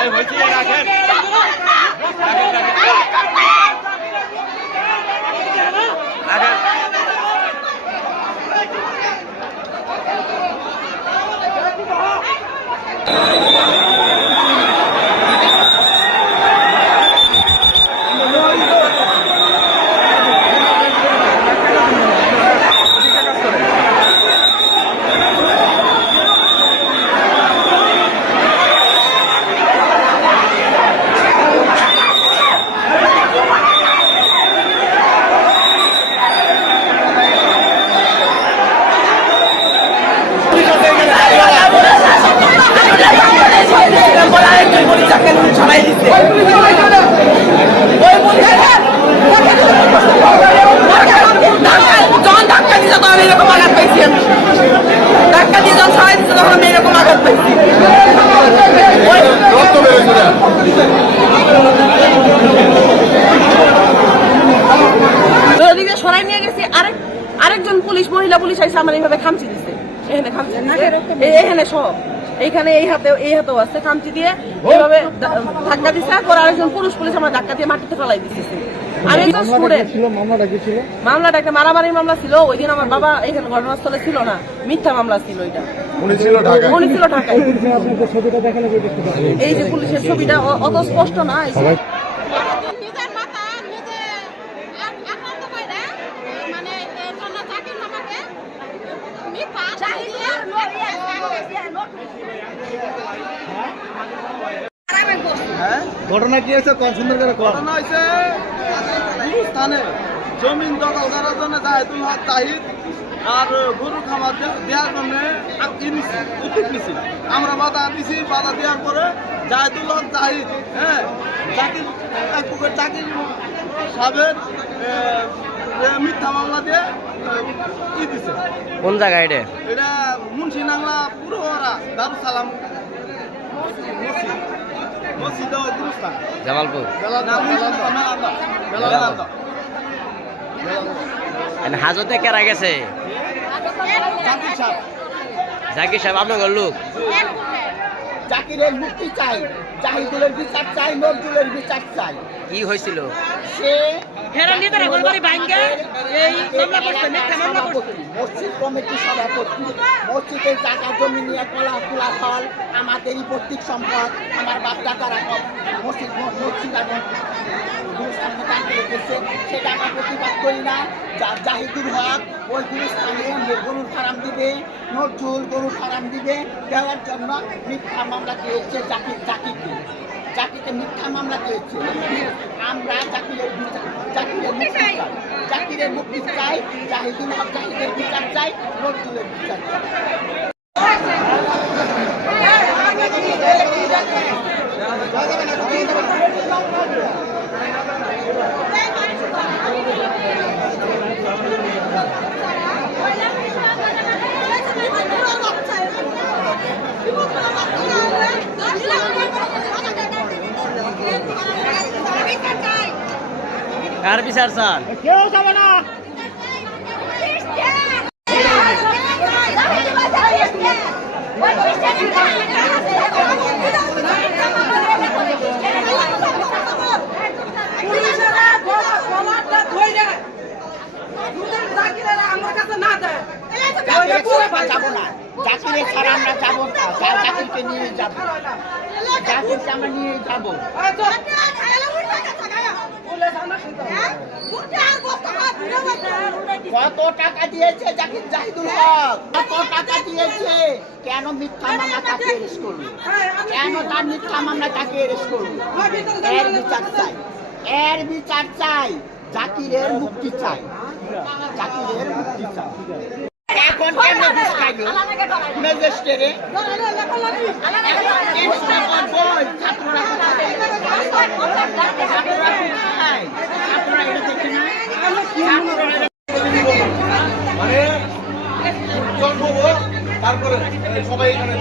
এই হয়েছে রাখেন রাখেন রাখেন যখন ধাক্কা দিয়েছে তখন এরকম আঘাত পাইছি আমি। ধাক্কা দিয়ে যখন ছড়াই দিচ্ছে তখন আমি এরকম আঘাত পাইছি। ওদিকে সরাই নিয়ে গেছি আরেক আরেকজন পুলিশ মহিলা পুলিশ এসে আমার এইভাবে খামচি দিচ্ছে এখানে খামচি দিচ্ছে এখানে সব। এইখানে এই হাতে এই হাতেও আছে কামচি দিয়ে। এইভাবে ধাক্কা দিচ্ছে আর আরেকজন পুরুষ পুলিশ আমার ধাক্কা দিয়ে মাটিতে ফেলাই দিচ্ছে আমি একজন স্টুডেন্ট মামলাটা কি ছিল মামলাটা একটা মারামারির মামলা ছিল ওই দিন আমার বাবা এখানে ঘটনাস্থলে ছিল না। মিথ্যা মামলা ছিল এটা উনি ছিল ঢাকায়। উনি ছিল ঢাকায়। আপনাকে ছবিটা দেখালে বই দেখতে পাচ্ছেন এই যে পুলিশের ছবিটা অত স্পষ্ট না এই যে- সবাই নিজের মাথা নিজে আক- আক্রান্ত কইরা, মানে এর জন্য জাকির মামাকে মিথ্যা আশ্বাস দিয়ে ঘটনা কি হয়েছে? কোন সুন্দর করে ঘটনা হয়েছে স্থানে জমিন দখল করার জন্য জাহিদুল হক জাহিদ আর গরু খামার দেওয়ার জন্য উদ্যোগ নিছি। আমরা বাধা দিছি বাধা দেওয়ার পরে জাহিদুল হক তাহিদ হ্যাঁ পুকুর জাকির সাহেবের মিথ্যা মামলা দিয়ে ই দিছে। কোন জায়গা এটা? এটা মুন্সি নাংলা পুরো দারুসালাম মসজিদ। জামালপুর। হাজতে কেরা গেছে? জাকির সাহেব আপনার লোক? জাকিরের মুক্তি চাই জাহিদুলের বিচার চাই নজরুলের বিচার চাই। কি হয়েছিল সে মসজিদ কমিটি সভাপতি মসজিদের জায়গা, জমি নিয়ে কলা, তুলা, ফল আমাদেরই সম্পদ, আমার বাপদাদারা সব মসজিদ মসজিদ এবং প্রতিবাদ করি না। জাহিদুল হক ওই গুরুস্থানে গরুর ফার্ম দিবে, নজরুল গরুর ফার্ম দিবে, দেওয়ার জন্য মিথ্যা মামলা দিয়েছে জাকির, জাকিরকে। জাকিরকে মিথ্যা মামলা দিয়েছে আমরা চাকরিদের বিচার জাকিরের মুক্তি চাই। জাকিরের মুক্তি চাই চাহিদুল হক চাহিদের বিচার চাই নজরুলের বিচার চাই। কার বিচার চান? ছাড়া যাব না। জাকিরের ছাড়া আমরা যাব নিয়ে যাব। জাকিরকে আমরা নিয়ে যাব। কত টাকা দিয়েছে জাকির জাহিদুল হক? কত টাকা দিয়েছে? কেন মিথ্যা মামলা তাকে এরেস্ট করল? কেন তার মিথ্যা মামলা তাকে এরেস্ট করল? এর বিচার চাই। এর বিচার চাই। জাকিরের মুক্তি চাই। জাকিরের মুক্তি চাই। এখন কেন ঘুষ খাইলো ম্যাজিস্ট্রেটে ছাত্ররা? ছাত্ররা এটা দেখে না? ছাত্ররা মানে জন্ম তারপরে সবাই এখানে